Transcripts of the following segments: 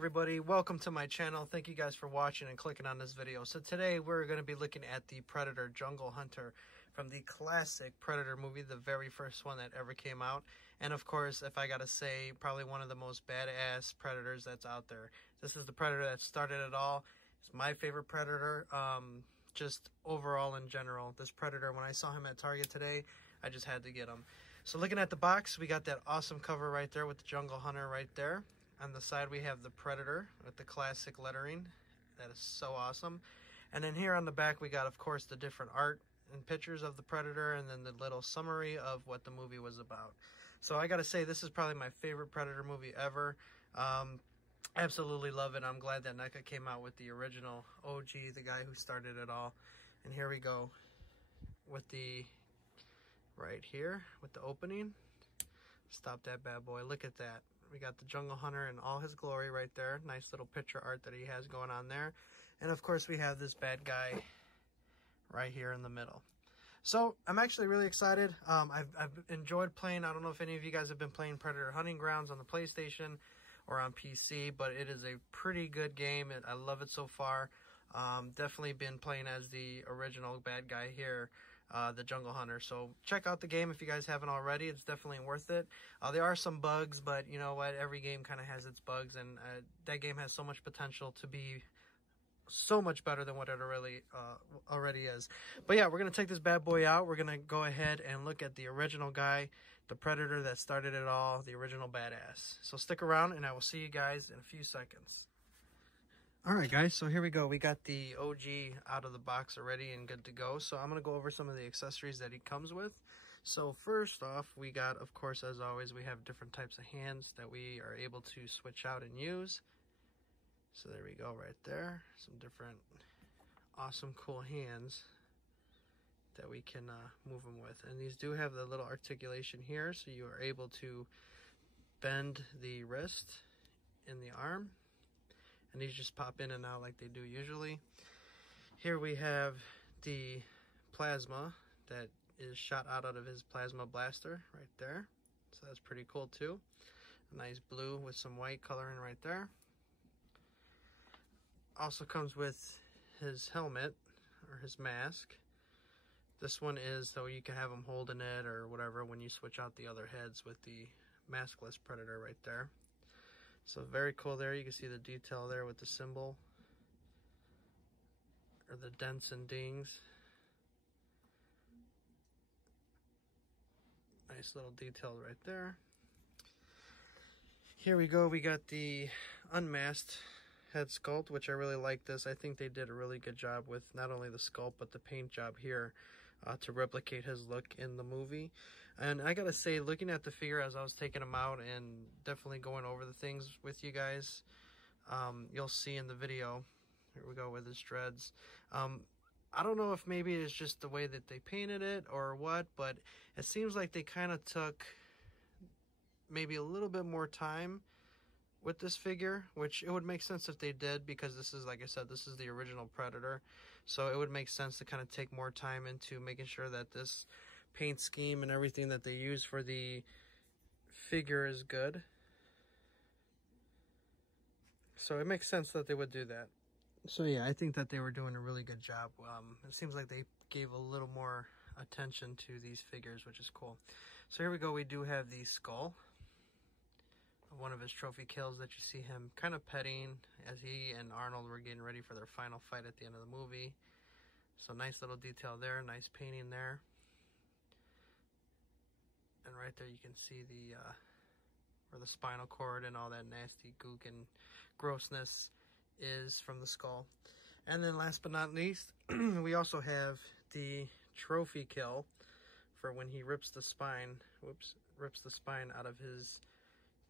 everybody? Welcome to my channel. Thank you guys for watching and clicking on this video. So today we're going to be looking at the Predator Jungle Hunter from the classic Predator movie, the very first one that ever came out. And of course, if I gotta say, probably one of the most badass Predators that's out there. This is the Predator that started it all. It's my favorite Predator. Just overall in general, this Predator, when I saw him at Target today, I just had to get him. So looking at the box, we got that awesome cover right there with the Jungle Hunter right there. On the side, we have the Predator with the classic lettering. That is so awesome. And then here on the back, we got, of course, the different art and pictures of the Predator, and then the little summary of what the movie was about. So I gotta say, this is probably my favorite Predator movie ever. Absolutely love it. I'm glad that NECA came out with the original OG, the guy who started it all. And here we go with the, right here, with the opening. Stop that bad boy. Look at that. We got the Jungle Hunter in all his glory right there. Nice little picture art that he has going on there. And of course, we have this bad guy right here in the middle. So I'm actually really excited. I've enjoyed playing. I don't know if any of you guys have been playing Predator Hunting Grounds on the PlayStation or on PC, but it is a pretty good game. I love it so far. Definitely been playing as the original bad guy here, the Jungle Hunter. So check out the game if you guys haven't already. It's definitely worth it. There are some bugs, but you know what? Every game kind of has its bugs, and that game has so much potential to be so much better than what it really already is. But yeah, we're gonna take this bad boy out. We're gonna go ahead and look at the original guy, the Predator that started it all, the original badass. So stick around, and I will see you guys in a few seconds. All right, guys, so here we go. We got the OG out of the box already and good to go. So I'm gonna go over some of the accessories that he comes with. So first off, we got, of course, as always, we have different types of hands that we are able to switch out and use. So there we go right there. Some different awesome, cool hands that we can move them with. And these do have the little articulation here, so you are able to bend the wrist in the arm. And these just pop in and out like they do usually. Here we have the plasma that is shot out of his plasma blaster right there. So that's pretty cool too. A nice blue with some white coloring right there. Also comes with his helmet or his mask. This one is so you can have him holding it or whatever when you switch out the other heads with the maskless Predator right there. So very cool there. You can see the detail there with the symbol or the dents and dings. Nice little detail right there. Here we go. We got the unmasked head sculpt, which I really like this. I think they did a really good job with not only the sculpt but the paint job here to replicate his look in the movie. And I gotta say, looking at the figure as I was taking him out and definitely going over the things with you guys, you'll see in the video. Here we go with his dreads. I don't know if maybe it's just the way that they painted it or what, but it seems like they kind of took maybe a little bit more time with this figure, which it would make sense if they did, because this is, like I said, this is the original Predator. So it would make sense to kind of take more time into making sure that this paint scheme and everything that they use for the figure is good. So it makes sense that they would do that. So yeah, I think that they were doing a really good job. It seems like they gave a little more attention to these figures, which is cool. So here we go. We do have the skull, one of his trophy kills that you see him kind of petting as he and Arnold were getting ready for their final fight at the end of the movie. So nice little detail there, nice painting there. And right there you can see the where the spinal cord and all that nasty gook and grossness is from the skull. And then last but not least, we also have the trophy kill for when he rips the spine, rips the spine out of his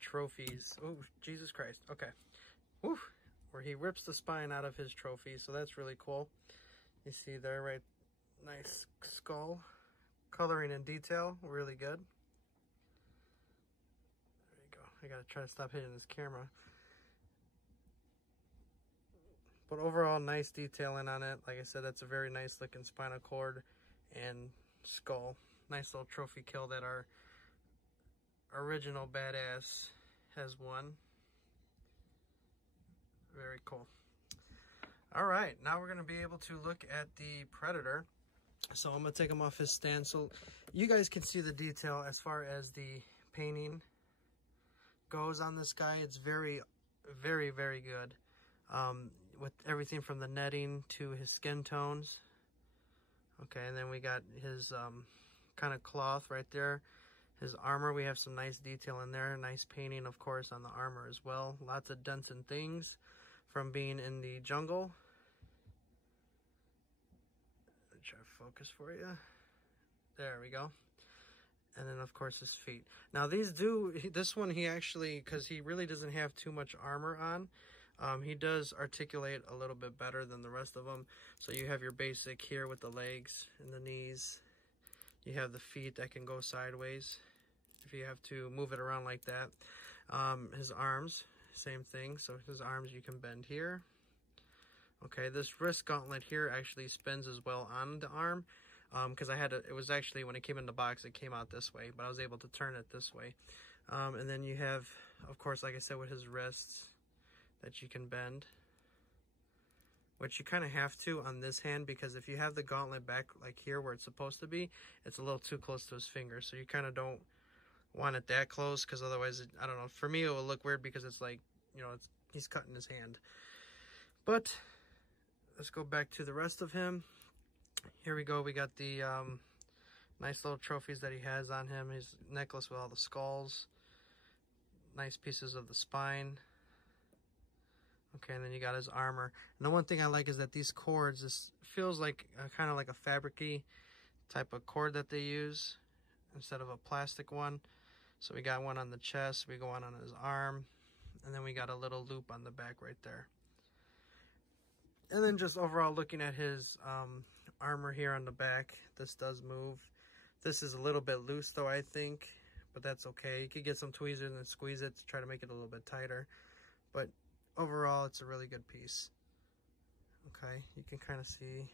trophies. Oh, Jesus Christ. Okay. Woo. Where he rips the spine out of his trophies. So that's really cool. You see there, right? Nice skull. Coloring and detail. Really good. There you go. I gotta try to stop hitting this camera. But overall, nice detailing on it. Like I said, that's a very nice looking spinal cord and skull. Nice little trophy kill that our original badass has won. very cool. All right, now we're going to be able to look at the Predator. So I'm going to take him off his stand so you guys can see the detail as far as the painting goes on this guy. It's very, very, very good. With everything from the netting to his skin tones. Okay, and then we got his kind of cloth right there. His armor, we have some nice detail in there. Nice painting, of course, on the armor as well. Lots of dents and things from being in the jungle. I'll try to focus for you. There we go. And then, of course, his feet. Now, this one, he actually, because he really doesn't have too much armor on, he does articulate a little bit better than the rest of them. So you have your basic here with the legs and the knees. You have the feet that can go sideways if you have to move it around like that. His arms, same thing. So his arms you can bend here. Okay, this wrist gauntlet here actually spins as well on the arm. Because it was actually, when it came in the box, it came out this way, but I was able to turn it this way. And then you have, of course, like I said, with his wrists that you can bend, which you kind of have to on this hand, because if you have the gauntlet back like here where it's supposed to be, it's a little too close to his fingers. So you kind of don't want it that close, because otherwise, I don't know, for me it will look weird because it's like, you know, he's cutting his hand. But let's go back to the rest of him. Here we go. We got the nice little trophies that he has on him. His necklace with all the skulls. Nice pieces of the spine. Okay, and then you got his armor. And the one thing I like is that these cords, this feels like kind of like a fabric-y type of cord that they use instead of a plastic one. So we got one on the chest, we go on his arm, and then we got a little loop on the back right there. And then just overall looking at his armor here on the back, this does move. This is a little bit loose though, I think, but that's okay. You could get some tweezers and squeeze it to try to make it a little bit tighter. But overall, it's a really good piece. Okay, you can kind of see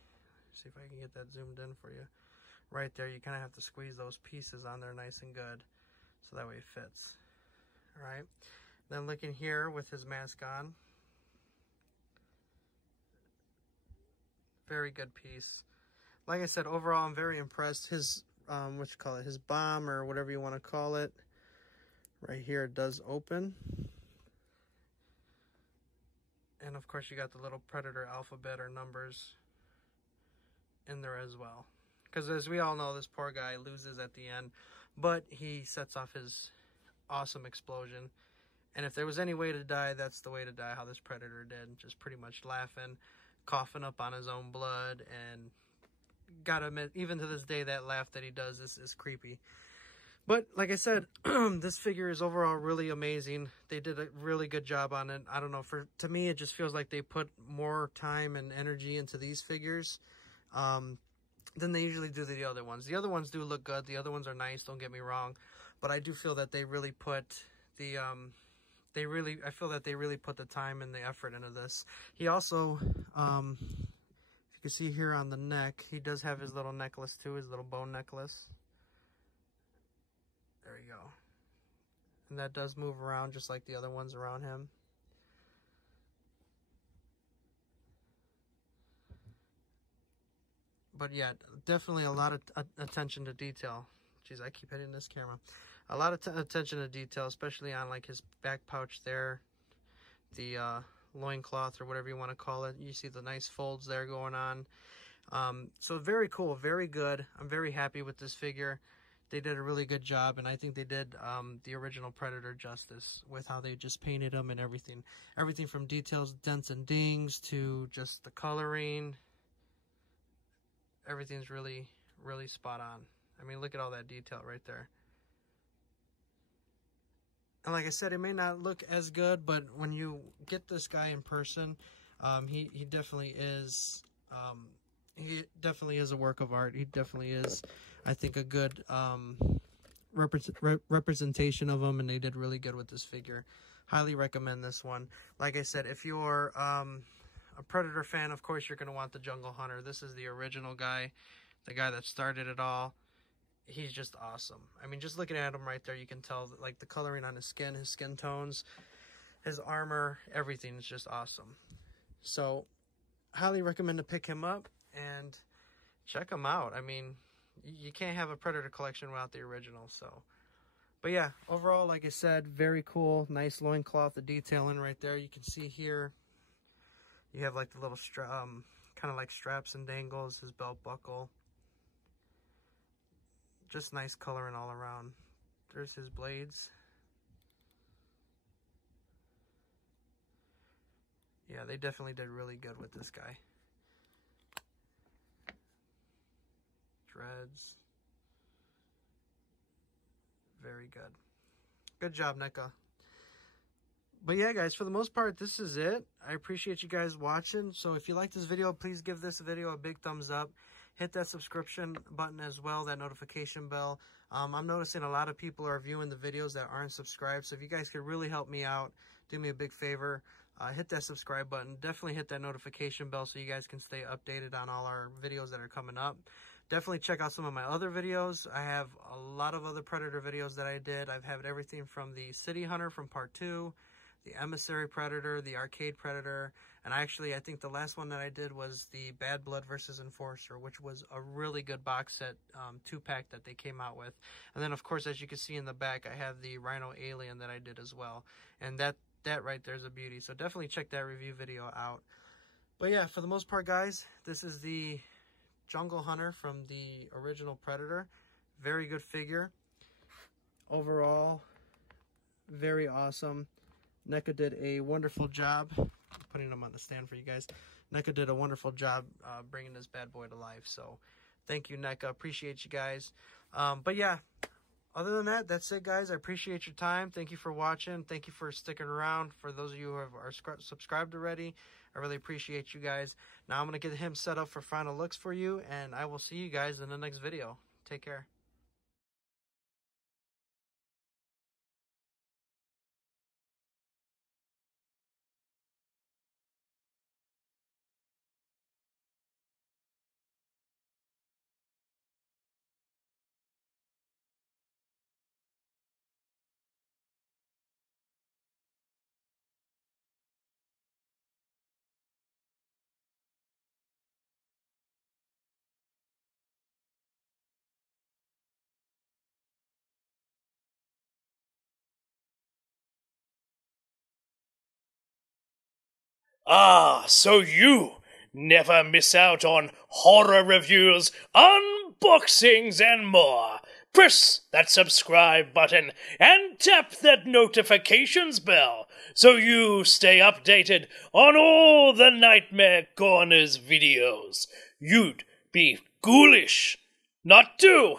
if I can get that zoomed in for you. Right there, you kind of have to squeeze those pieces on there nice and good, so that way it fits. All right, then looking here with his mask on. Very good piece. Like I said, overall, I'm very impressed. His, what you call it, his bomb or whatever you want to call it, right here, it does open. And of course, you got the little Predator alphabet or numbers in there as well. Because as we all know, this poor guy loses at the end, but he sets off his awesome explosion. And if there was any way to die, that's the way to die, how this Predator did. Just pretty much laughing, coughing up on his own blood, and gotta admit, even to this day, that laugh that he does is creepy. But like I said, this figure is overall really amazing. They did a really good job on it. I don't know, to me, it just feels like they put more time and energy into these figures than they usually do the other ones. The other ones do look good. The other ones are nice, don't get me wrong. But I do feel that they really put the I feel that they really put the time and the effort into this. He also, if you can see here on the neck, he does have his little necklace too, his little bone necklace. There you go. And that does move around just like the other ones around him. But yeah, definitely a lot of attention to detail. Jeez, I keep hitting this camera. A lot of attention to detail, especially on like his back pouch there, the loincloth or whatever you want to call it. You see the nice folds there going on. So very cool, very good. I'm very happy with this figure. They did a really good job, and I think they did the original Predator justice with how they just painted him and everything. Everything from details, dents and dings, to just the coloring. Everything's really, really spot on. I mean, look at all that detail right there. And like I said, it may not look as good, but when you get this guy in person, he definitely is. He definitely is a work of art. He definitely is, I think, a good representation of him, and they did really good with this figure. Highly recommend this one. Like I said, if you're a Predator fan, of course you're going to want the Jungle Hunter. This is the original guy, the guy that started it all. He's just awesome. I mean, just looking at him right there, you can tell that, like, the coloring on his skin tones, his armor, everything is just awesome. So highly recommend to pick him up and check him out. I mean, you can't have a Predator collection without the original. So, but yeah, overall, like I said, very cool. Nice loincloth, the detailing right there. You can see here, you have like the little kind of like straps and dangles, his belt buckle. Just nice coloring all around. There's his blades. Yeah, they definitely did really good with this guy. Dreads. Very good. Good job, NECA. But yeah, guys, for the most part, this is it. I appreciate you guys watching. So if you like this video, please give this video a big thumbs up. Hit that subscription button as well, that notification bell. I'm noticing a lot of people are viewing the videos that aren't subscribed. So if you guys could really help me out, do me a big favor, hit that subscribe button. Definitely hit that notification bell so you guys can stay updated on all our videos that are coming up. Definitely check out some of my other videos. I have a lot of other Predator videos that I did. I've had everything from the City Hunter from Part 2, the Emissary Predator, the Arcade Predator, and I think the last one that I did was the Bad Blood versus Enforcer, which was a really good box set 2-pack that they came out with. And then, of course, as you can see in the back, I have the Rhino Alien that I did as well. And that right there is a beauty. So definitely check that review video out. But yeah, for the most part, guys, this is the Jungle Hunter from the original Predator. Very good figure. Overall, very awesome. NECA did a wonderful job. I'm putting them on the stand for you guys. NECA did a wonderful job bringing this bad boy to life. So thank you, NECA. Appreciate you guys. But yeah, other than that, that's it, guys. I appreciate your time. Thank you for watching. Thank you for sticking around. For those of you who are subscribed already, I really appreciate you guys. Now I'm going to get him set up for final looks for you, and I will see you guys in the next video. Take care. Ah, so you never miss out on horror reviews, unboxings, and more. Press that subscribe button and tap that notifications bell so you stay updated on all the Nightmare Corners videos. You'd be ghoulish not to.